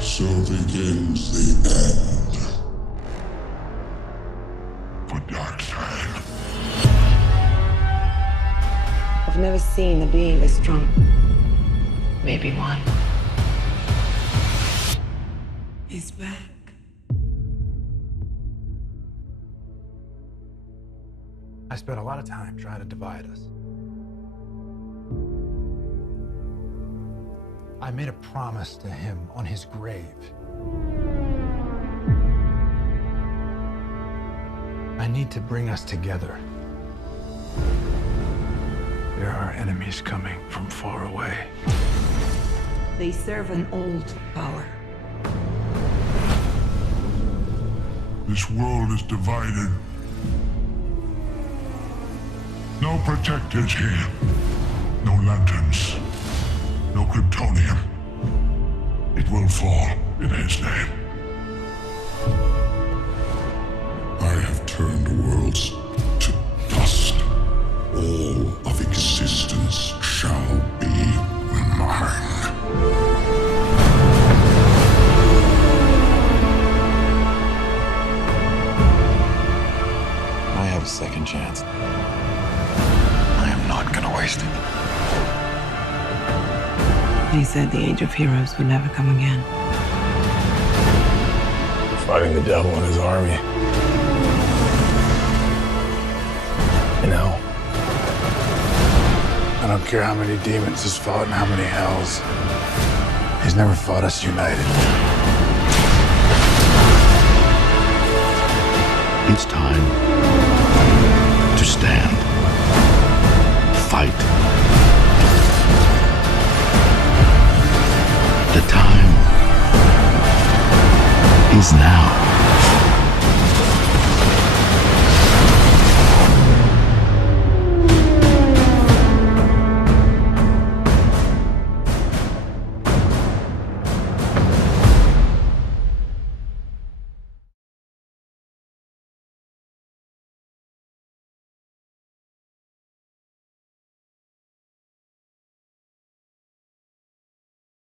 So begins the end for Darkseid. I've never seen a being this strong. Maybe one. He's back. I spent a lot of time trying to divide us. I made a promise to him on his grave. I need to bring us together. There are enemies coming from far away. They serve an old power. This world is divided. No protectors here. No lanterns. No Kryptonium. It will fall in his name. I have turned worlds to dust. All of existence shall be mine. I have a second chance. I am not gonna waste it. He said the Age of Heroes would never come again. Fighting the devil and his army. You know, I don't care how many demons he's fought and how many hells. He's never fought us united. It's time to stand, fight. The time is now.